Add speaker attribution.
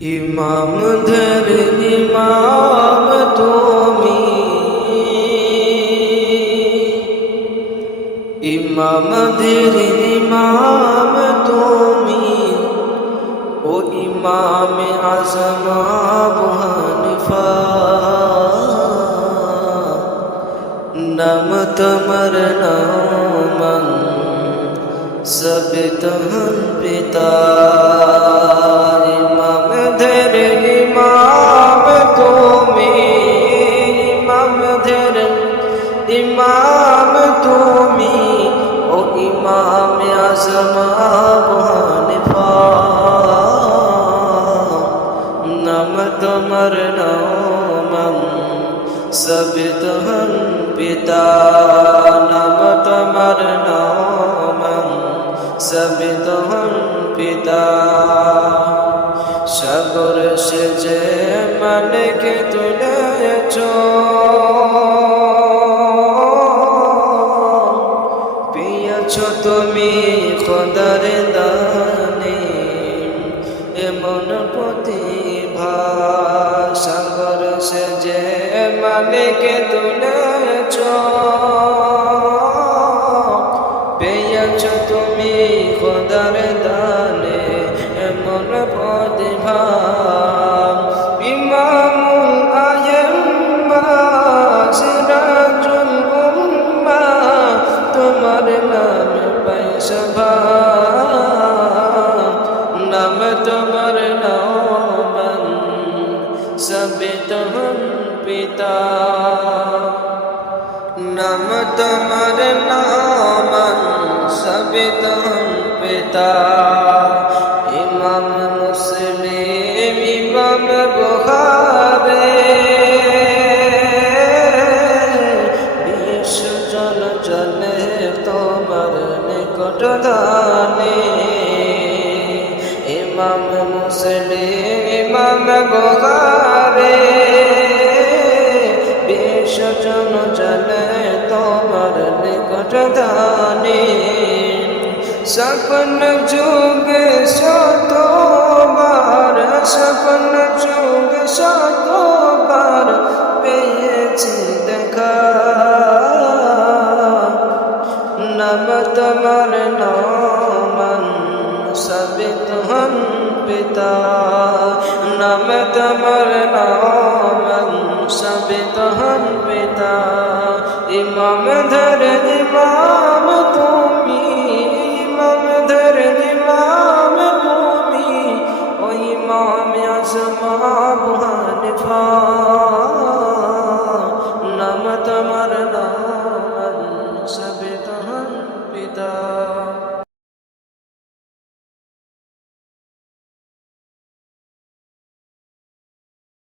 Speaker 1: ইমাম ধর ইমাম তুমি। ইমাম ধর ইমাম তুমি। ও ইমাম আজম হানিফা। নাম তোমার নাম, সব তহন পিতা। ইমাম তুমি, ও ইমাম আজম হানিফা নাম তোমার নাম সব তহন পিতা। নাম তোমার নাম সব তহন পিতা। সাগর সে যে মানকে তুলেছ। পিয়াছ তুমি খোদার দানে, এমন প্রতিভা সাগর সে যে মালিকে তুলেছ। পেয়েছ তুমি খোদার দানে, এমন প্রতিভা। তোমার নাম পাইসভা নাম তোমার নাম সবিত পিতা। নাম তোমার পিতা। নিকট ইমাম মুসলিম ইমাম বুখারে বিশ্বজন চলে তোমার নিকট দানে যুগ শতবার তোমার নামন সবিত হন পিতা। নাম তোমার নামন সবিত হন পিতা। ইমাম ধর ইমাম তুমি, ইমাম ধর ইমাম তুমি। ও ইমাম আজমা বুহানিফা নাম তোমার নাম সবিত কিতাব